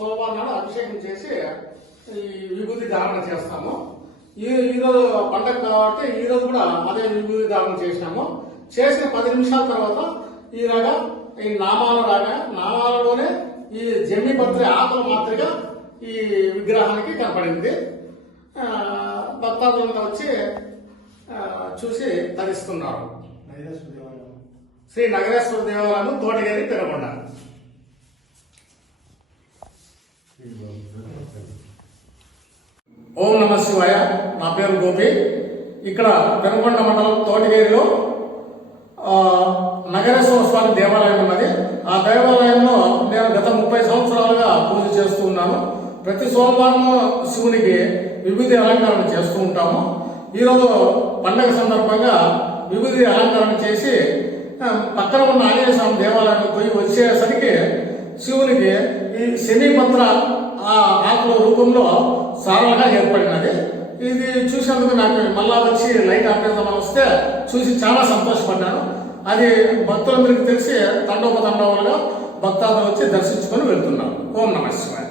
సోమవారం నాడు అభిషేకం చేసి ఈ విభూతి ధారణ చేస్తాము. ఈరోజు పండగ కాబట్టి ఈ రోజు కూడా అదే విభూతి ధారణ చేసినాము. చేసిన 10 నిమిషాల తర్వాత ఈ నామాలలోనే ఈ జమ్మి పత్రి ఆకుల మాత్రగా ఈ విగ్రహానికి కనపడింది. భక్తాదులంతా వచ్చి చూసి తరిస్తున్నారు. శ్రీ నగరేశ్వర దేవాలయం, తోటగిరి, పెనుగొండ. ఓం నమ శివాయ. నా పేరు గోపి. ఇక్కడ పెనుగొండ మండలం తోటగిరిలో నగరేశ్వర స్వామి దేవాలయం ఉన్నది. ఆ దేవాలయంలో నేను గత 30 సంవత్సరాలుగా పూజ చేస్తూ ఉన్నాను. ప్రతి సోమవారం శివునికి విభూతి అలంకరణ చేస్తూ ఉంటాము. ఈరోజు పండగ సందర్భంగా విభూతి అలంకరణ చేసి పక్కన ఉన్న ఆంజనేయ స్వామి దేవాలయానికి పోయి వచ్చేసరికి శివునికి ఈ శమీపత్ర ఆకుల రూపంలో సారలుగా ఏర్పడినది. ఇది చూసేందుకు నాకు మళ్ళా వచ్చి లైట్ ఆపేద్దామని వస్తే చూసి చాలా సంతోషపడ్డాను. అది భక్తులందరికీ తెలిసి తండోపతండోలుగా భక్తాదులు వచ్చి దర్శించుకొని వెళ్తున్నాను. ఓం నమ శివాయ.